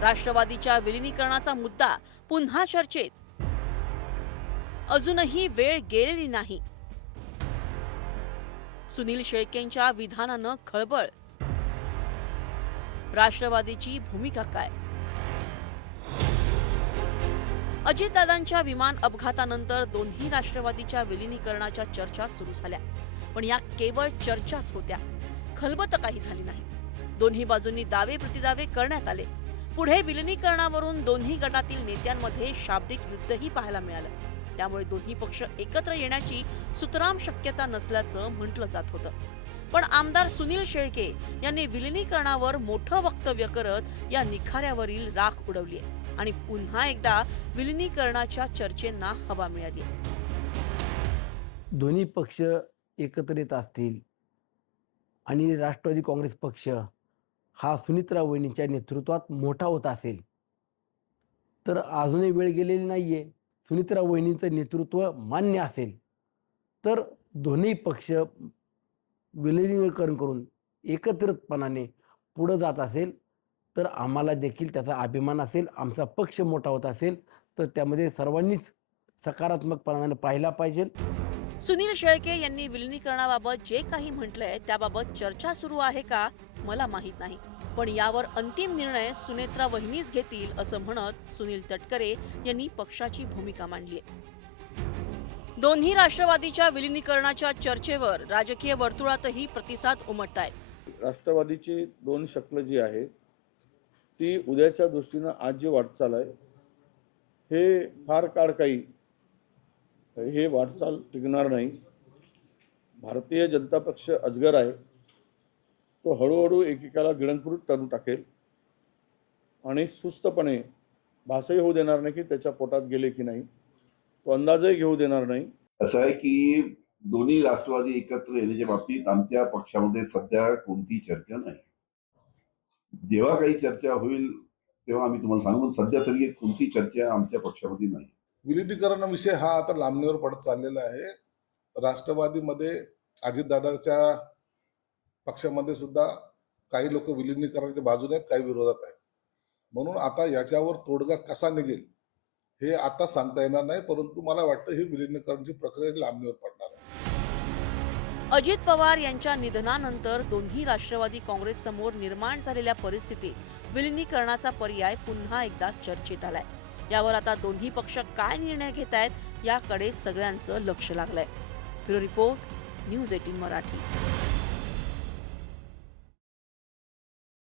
राष्ट्रवादीच्या विलिनीकरणाचा मुद्दा पुन्हा चर्चेत. अजूनही वेळ गेलेली नाही. सुनील शेळकेंच्या विधानानं खळबळ. राष्ट्रवादीची भूमिका काय? अजितदादांच्या विमान अपघातानंतर दोन्ही राष्ट्रवादीच्या विलिनीकरणाच्या चर्चा सुरू झाल्या. पण या केवळ चर्चाच होत्या. खलबत काही झाली नाही. दोन्ही बाजूंनी दावे प्रतिदावे करण्यात आले. पुढे विलिनीकरणावरून दोन्ही गटातील नेत्यांमध्ये शाब्दिक युद्धही पाहायला मिळालं. त्यामुळे दोन्ही पक्ष एकत्र येण्याची सुतराम शक्यता नसल्याचं म्हटलं जात होतं. पण आमदार सुनील शेळके यांनी विलिनीकरणावर मोठं वक्तव्य करत या निखाऱ्यावरील राख उडवली आणि पुन्हा एकदा विलिनीकरणाच्या चर्चेंना हवा मिळाली. दोन्ही पक्ष एकत्रित असतील आणि राष्ट्रवादी काँग्रेस पक्ष हा सुनित्रा वहिनींच्या नेतृत्वात मोठा होत असेल तर अजूनही वेळ गेलेली नाही आहे. सुनित्रा वहिनींचं नेतृत्व मान्य असेल तर दोन्ही पक्ष विलिनीकरण करून एकत्रितपणाने पुढं जात असेल तर आम्हाला देखील त्याचा अभिमान असेल. आमचा पक्ष मोठा होत असेल तर त्यामध्ये सर्वांनीच सकारात्मकपणाने पाहिला पाहिजे. सुनील शेळके यांनी विलिनीकरणाबाबत जे काही म्हटलंय त्याबाबत चर्चा सुरू आहे का मला माहित नाही. पण यावर अंतिम निर्णय सुनेत्रा वहिनीच घेतील असं म्हणत सुनील तटकरे यांनी पक्षाची भूमिका मांडली. दोन्ही राष्ट्रवादीच्या विलिनीकरणाच्या चर्चेवर राजकीय वर्तुळातही प्रतिसाद उमटतायत. राष्ट्रवादीची दोन शक्ल जी आहे ती उद्याच्या दृष्टीनं आज जी वाटचाल आहे हे फार काळ काही हे वाटचाल टिकणार नाही. भारतीय जनता पक्ष अजगर आहे. तो हळूहळू एकेकाला गिळंकृत करून टाकेल आणि सुस्तपणे भासही होऊ देणार नाही की त्याच्या पोटात गेले की नाही. तो अंदाजही घेऊ देणार नाही. असं आहे की दोन्ही राष्ट्रवादी एकत्र येण्याच्या बाबतीत आमच्या पक्षामध्ये सध्या कोणती चर्चा नाही. जेव्हा काही चर्चा होईल तेव्हा आम्ही तुम्हाला सांगू. पण सध्या तरी कोणती चर्चा आमच्या पक्षामध्ये नाही. विलिनीकरणाविषय हा आता लांबणीवर पडत चाललेला आहे. राष्ट्रवादीमध्ये अजितदादाच्या पक्षामध्ये सुद्धा काही लोक विलिनीकरणाच्या बाजूने आहेत, काही विरोधात आहेत. म्हणून आता याच्यावर तोडगा कसा निघेल हे आता सांगता येणार नाही. परंतु मला वाटतं ही विलिनीकरणाची प्रक्रिया लांबणीवर पडणार आहे. अजित पवार यांच्या निधनानंतर दोन्ही राष्ट्रवादी काँग्रेस समोर निर्माण झालेल्या परिस्थितीत विलिनीकरणाचा पर्याय पुन्हा एकदा चर्चेत आलाय. यावर आता दोन्ही पक्ष काय निर्णय घेत आहेत याकडे सगळ्यांचं लक्ष लागलंय. Bureau report, news 18 Marathi.